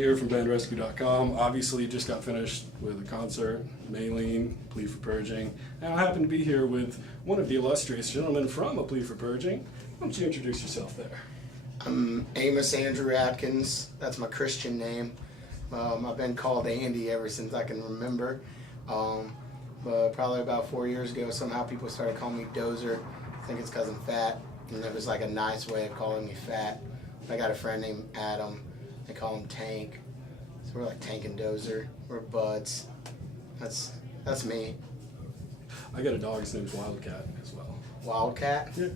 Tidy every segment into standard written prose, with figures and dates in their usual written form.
here from BandRescue.com. Obviously, just got finished with a concert, Maylene, Plea for Purging. And I happen to be here with one of the illustrious gentlemen from A Plea for Purging. Why don't you introduce yourself there? I'm Amos Andrew Atkins. That's my Christian name. I've been called Andy ever since I can remember. But probably about 4 years ago, somehow people started calling me Dozer. I think it's because I'm fat, and it was like a nice way of calling me fat. I got a friend named Adam. They call him Tank. So we're like Tank and Dozer. We're buds. That's me. I got a dog, his name's Wildcat as well. Wildcat? Yeah.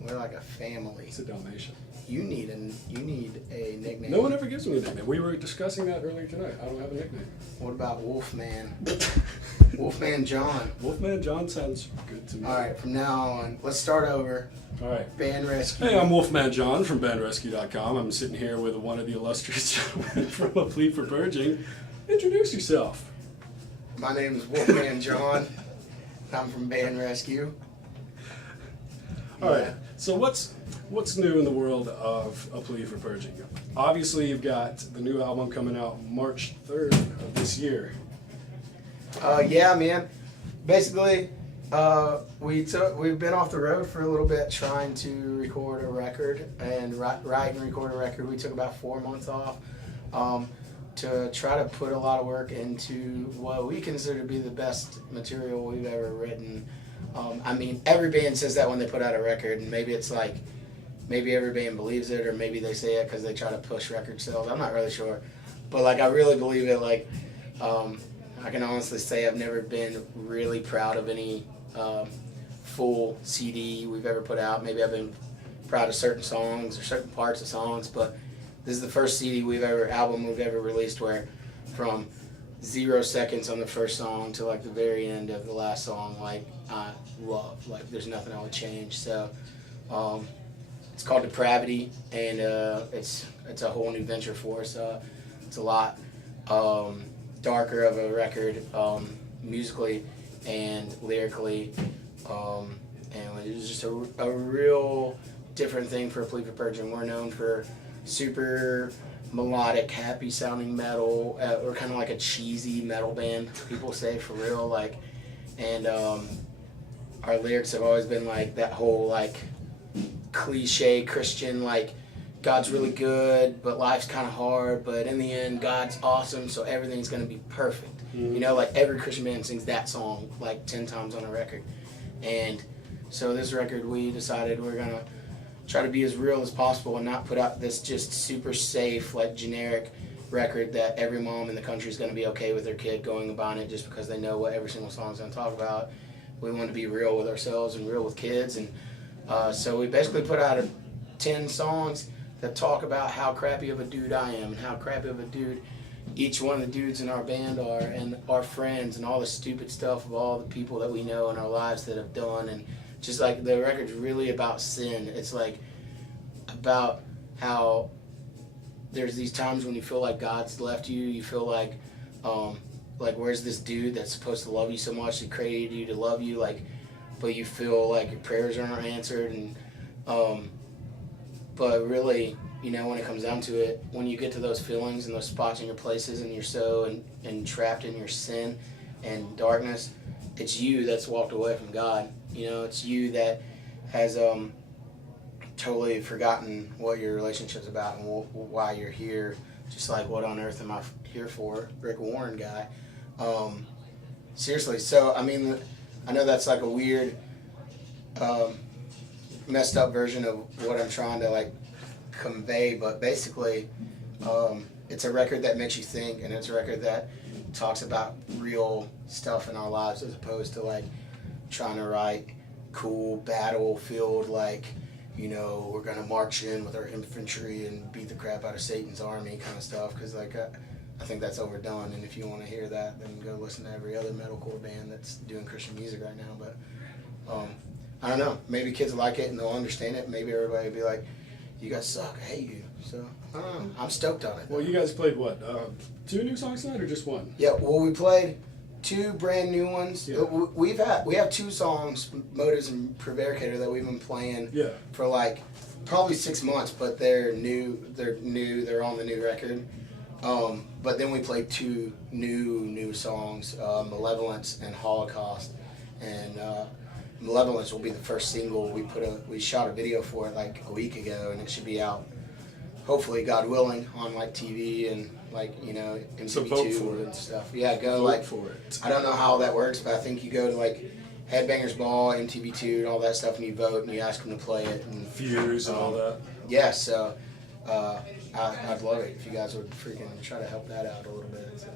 We're like a family. It's a Dalmatian. You need a nickname. No one ever gives me a nickname. We were discussing that earlier tonight. I don't have a nickname. What about Wolfman? Wolfman John. Wolfman John sounds good to me. All right, from now on, let's start over. All right. BandRescue. Hey, I'm Wolfman John from BandRescue.com. I'm sitting here with one of the illustrious gentlemen from A Plea for Purging. Introduce yourself. My name is Wolfman John. I'm from BandRescue. All right. So what's new in the world of A Plea for Purging? Obviously, you've got the new album coming out March 3rd of this year. Yeah, man. Basically, we've been off the road for a little bit trying to record a record and write and record a record. We took about 4 months off to try to put a lot of work into what we consider to be the best material we've ever written. I mean, every band says that when they put out a record, and maybe it's like, maybe every band believes it, or maybe they say it because they try to push record sales. I'm not really sure. But, like, I really believe it. Like, I can honestly say I've never been really proud of any full CD we've ever put out. Maybe I've been proud of certain songs or certain parts of songs, but this is the first album we've ever released where from 0 seconds on the first song to like the very end of the last song, like I love. Like there's nothing I would change. So it's called Depravity, and it's a whole new venture for us. It's a lot darker of a record musically and lyrically, and it was just a real different thing for A Plea for Purging. We're known for super melodic, happy sounding metal. We're kind of like a cheesy metal band, people say, for real. Like, and our lyrics have always been like that whole like cliche Christian, like God's really good, but life's kind of hard, but in the end, God's awesome, so everything's going to be perfect. Mm-hmm. You know, like every Christian band sings that song like 10 times on a record. And so this record, we decided we're going to try to be as real as possible and not put out this just super safe, like generic record that every mom in the country is going to be okay with their kid going and buying it just because they know what every single song is going to talk about. We want to be real with ourselves and real with kids. And so we basically put out 10 songs that talk about how crappy of a dude I am and how crappy of a dude each one of the dudes in our band are, and our friends, and all the stupid stuff of all the people that we know in our lives that have done. And just like the record's really about sin. It's like about how there's these times when you feel like God's left you. You feel like where's this dude that's supposed to love you so much, that created you to love you, like, but you feel like your prayers aren't answered. And but really, you know, when it comes down to it, when you get to those feelings and those spots in your places and you're so entrapped in your sin and darkness, it's you that's walked away from God. You know, it's you that has totally forgotten what your relationship's about and why you're here. Just like, what on earth am I here for? Rick Warren guy. Seriously. So, I mean, I know that's like a weird, messed up version of what I'm trying to like convey, but basically, it's a record that makes you think, and it's a record that talks about real stuff in our lives as opposed to like trying to write cool battlefield, like, you know, we're gonna march in with our infantry and beat the crap out of Satan's army kind of stuff, because like I think that's overdone. And if you want to hear that, then go listen to every other metalcore band that's doing Christian music right now. But I don't know, maybe kids will like it and they'll understand it. Maybe everybody will be like, you guys suck, I hate you. So I don't know, I'm stoked on it. Well, you guys played what, 2 new songs tonight or just 1? Yeah, well, we played 2 brand new ones. Yeah. We have 2 songs, Motives and Prevaricator, that we've been playing for like probably 6 months, but they're new. They're on the new record. But then we played two new songs, Malevolence and Holocaust. And Malevolence will be the first single. We shot a video for it like a week ago, and it should be out, hopefully, God willing, on like TV and like, you know, So vote for MTV2 it. and stuff. Yeah, go Vote like for it. I don't know how that works, but I think you go to like Headbangers Ball, MTV2, and all that stuff, and you vote and you ask them to play it. And Fuse and all that. yeah, so I'd love it if you guys would freaking try to help that out a little bit. So.